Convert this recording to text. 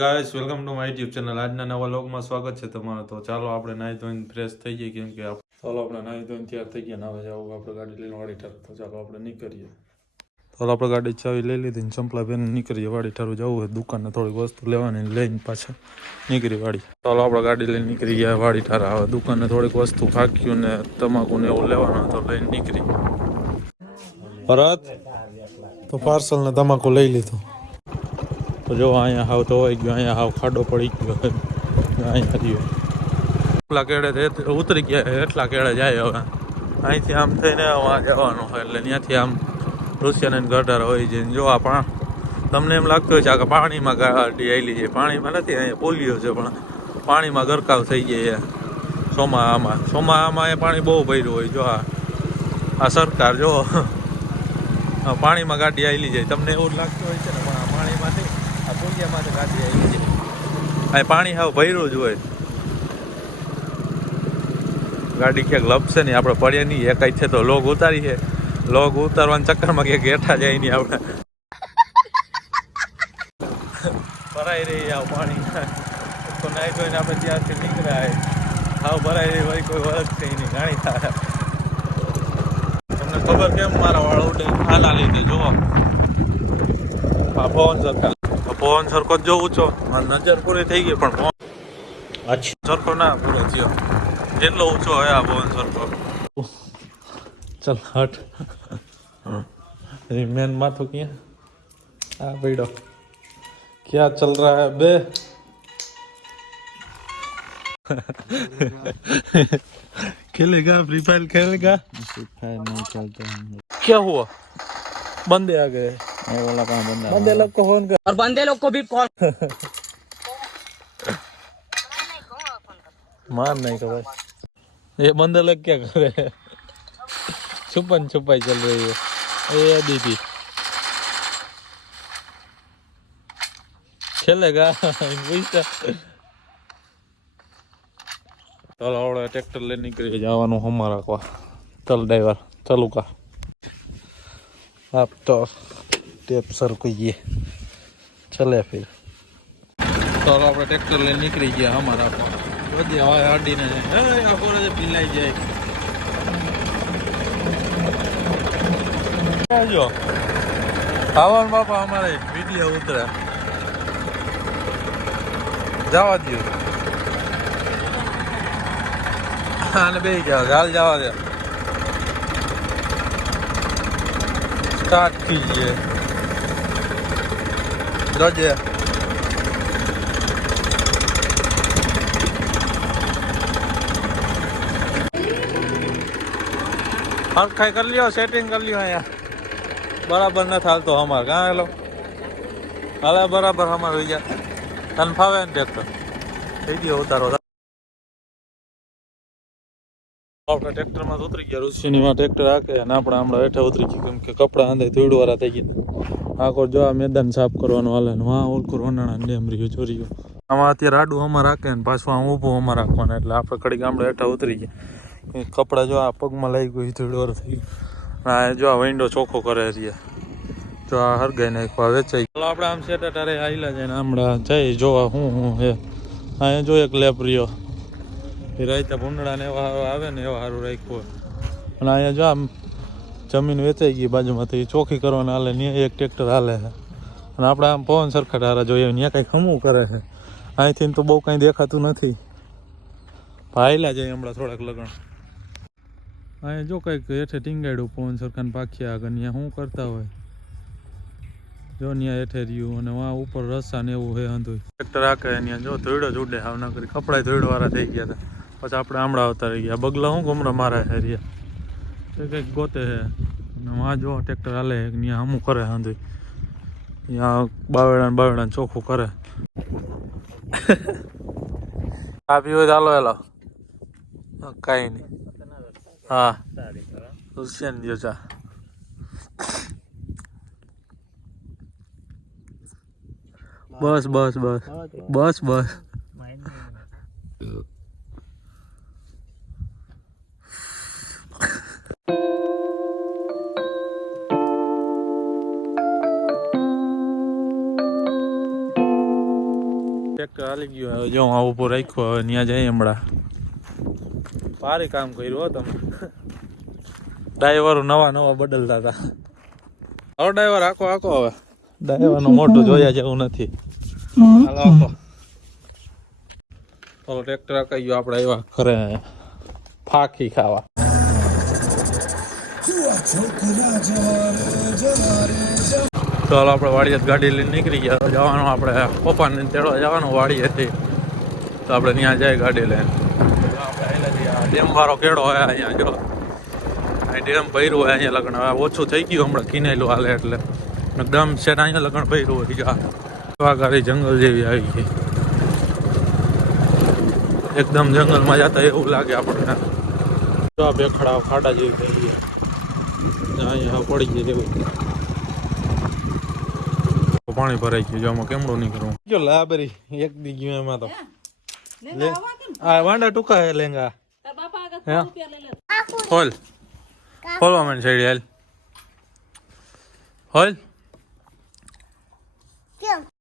Guys welcome to my YouTube channel. આજના નવા વ્લોગમાં સ્વાગત છે તમારું. તો ચાલો આપણે નાહી ધોઈને ફ્રેશ થઈ જઈએ, કેમ કે ચાલો આપણે નાહી ધોઈને તૈયાર થઈ ગયા. હવે જવું આપણે ગાડી લઈને વાડી ઠાર. તો ચાલો આપણે નીકળીએ. ચાલો આપણે ગાડી ચાવી લઈ લીધી ને ચંપલા પહેરીને નીકળીએ. વાડી ઠારું જવું હોય, દુકાનને થોડીક વસ્તુ લેવાની લઈને પાછા નીકળી વાડી. ચાલો આપણે ગાડી લઈને નીકળી ગયા વાડી ઠાર. હવે દુકાનને થોડીક વસ્તુ ફાક્યું ને તમાકુ ને એવું લેવાનું તો લઈને નીકળી. ભરત તો પાર્સલ ને તમાકુ લઈ લીધું. તો જો અહીંયા હાવ તો હોય ગયો, અહીંયા હાવ ખાડો પડી ગયો. અહીંયા રહ્યો એટલા કેળે ઉતરી ગયા, એટલા કેળે જાય. હવે અહીંથી આમ થઈને વાં જવાનું હોય એટલે ત્યાંથી આમ ઋષિયાને ગઢાર હોય છે. જો આ પણ તમને એમ લાગતું હોય છે કે પાણીમાં ગાડી આવેલી છે, પાણીમાં નથી. અહીંયા પોલિયો છે પણ પાણીમાં ગરકાવ થઈ જાય. સોમામાં એ પાણી બહુ ભર્યું હોય. જો આ સરકાર જો પાણીમાં ગાડી આવેલી જાય, તમને એવું લાગતું હોય છે ને, પણ આ પાણીમાંથી આ પુલિયામાંથી ગાડી આવી જાય. આ પાણી હાવ ભર્યું જ હોય. ગાડી ક્યાંક લપશે નહીં, આપણે પડ્યા નહીં. એકાઈ છે તો લોગ ઉતારી છે, લોગ ઉતારવાના ચક્કરમાં ક્યાંક હેઠા જાય નહીં. આપણે ભરાઈ રહી આવ પાણી તો નાહી ધોઈને આપણે ત્યારથી નીકળ્યા. હાવ ભરાઈ રહી હોય, કોઈ વળગ છે નહીં. ઘણી થાય તમને ખબર કેમ મારા વાળ ઉડે? આના લીધે જુઓ આ પવન સરખો જ જોઉં છો. મારી નજર પૂરી થઈ ગઈ પણ સરખો ના પૂરો થયો. એટલો ઊંચો હોય આ પવન સરખો. ચલ હટ. મેન માથું ક્યાં? હા ભાઈડો क्या चल रहा है बे? खेलेगा फ्री फायर? खेलेगा? फ्री फायर नहीं खेलते हैं. क्या हुआ? बंदे आ गए. ये वाला कहाँ बंदा? बंदे लोग को फोन कर और बंदे लोग को भी फोन मार नहीं कर भाई. ये बंदे लोग क्या कर रहे हैं? छुपन छुपाई चल रही है. ये दीदी खेलेगा. ચાલો આપણે ટ્રેક્ટર લઈને નીકળી જવાનું હમા રાખવા. ચલ ડ્રાઈવર ચાલુ કા. આપ તો ટેપ સર કહીએ ચલે ફિર. ચાલો આપણે ટ્રેક્ટર લઈને નીકળી ગયા હમા રાખવા. બધી હવા હાડીને આખો પીલાઈ જાય. જો ખાવાનું બાપા અમારે વિડીયો ઉતરે જવા દો. આને બે ગયા ગાલ જવા દે. સ્ટાર્ટ કીજીએ જોજે. હરખાઈ કરી લ્યો, સેટિંગ કરી લ્યો. અહીંયા બરાબર નથી હાલતો અમારે. કાં હેલો હાલે બરાબર અમારે હોય ગયા. તને ફાવે ને ટ્રેક્ટર થઈ ગયો ઉતારો. આપણે ટ્રેક્ટરમાં ઉતરી ગયા. ઋષિની માં ટ્રેક્ટર હાકે અને આપણે હમણાં હેઠા ઉતરી ગયું, કેમ કે કપડાં આંધે ધૂળવાળા થઈ ગયા. આખો જો આ મેદાન સાફ કરવાનું હાલે ને વાં ઓલકુર વનાણા ડેમ રહ્યું ચોર્યું. આમાં અત્યારે આડું અમારે રાખે ને પાછું આમ ઊભું અમારે રાખવાના. એટલે આપણે કડીક આપણે હેઠા ઉતરી ગયા. કપડાં જો આ પગમાં લાગી ગયું, ધૂળવાર થઈ ગયું. આ જો આ વિન્ડો ચોખ્ખો કરે છે. જો આ હરગાઈ નાખવા વેચાઈ. ચાલો આપણે આમ સેટા તારે આવેલા જાય ને હમણાં જઈ જોવા હું હે. અહીંયા જો એક લેપ રહ્યો. એ રાયતા ભૂંડળા ને એવા આવે ને એવા સારું રાખ્યું. અને અહીંયા જો આમ જમીન વેચાઈ ગઈ બાજુમાંથી, ચોખ્ખી કરવાના હાલે ને એક ટ્રેક્ટર હાલે છે. અને આપણે આમ પવન સરખા હારા જોઈએ ત્યાં કંઈક હમું કરે છે. અહીંથી તો બહુ કાંઈ દેખાતું નથી. હાયલા જાય હમણાં થોડાક લગણ. અહીંયા જો કંઈક હેઠે ટીંગાડ્યું પવન સરખાને પાખ્યા આગળ. ત્યાં શું કરતા હોય જો ત્યાં હેઠે રહ્યું. અને વાં ઉપર રસ્તા ને એવું હે હંધું. ટ્રેક્ટર આકે ત્યાં જો ધોઈડો જ ઉડે. હાવ ના કરી કપડાં ધોઈડવાળા થઈ ગયા હતા. પછી આપણે આમળા આવતા રહી ગયા. બગલા શું ગમરા મારા છે રહ્યા એ કંઈક ગોતે છે. અને વાં જો ટ્રેક્ટર હાલે ત્યાં હમું કરે હંધું. ત્યાં બાવેડાને ચોખ્ખું કરે. આપી હોય તો હાલો હેલો કાંઈ નહીં. હા ઋષિયન જો ચા. બસ બસ બસ બસ બસ. ટ્રેક્ટર હાલી ગયું હવે જો આ ઉભો રાખ્યો હવે ત્યાં જઈએ હમણાં ભારે કામ કર્યું હો તમે ડ્રાઈવરો નવા બદલતા હતા હવે ડ્રાઈવર આખો હવે ડ્રાઈવરનું મોટું જોયા જેવું નથી હાલો આખો ચાલો ટ્રેક્ટર આકાઈ ગયો આપણે આવ્યા ઘરે ફાંકી ખાવા ચાલો આપણે વાડીએ ગાડી લઈને નીકળી ગયા જવાનું આપણે પપ્પાને તેડવા જવાનું વાડીએથી તો આપણે ત્યાં જાય ગાડી લઈને ડેમ વાળો કેળો હોય અહીંયા જો ડેમ ભર્યું હોય અહીંયા લગ્ન હવે ઓછું થઈ ગયું હમણાં કિનેલું હાલે એટલે એકદમ છે ને અહીંયા લગ્ન ભર્યું હોય ગાડી જંગલ જેવી આવી ગઈ એકદમ જંગલમાં જતા એવું લાગે આપણને જો આ ભેખડા ખાડા જેવી થઈ ગઈ અહીંયા પડી ગઈ એવું પાણી ભરાઈ ગયું જો આમાં કેમડું નહીં કરવું જો લાબરી એક દી ગયું એમાં તો આ વાંડા ટૂંકા હે લેંગા ખોલવા મને સાઈડ હાલ હોલ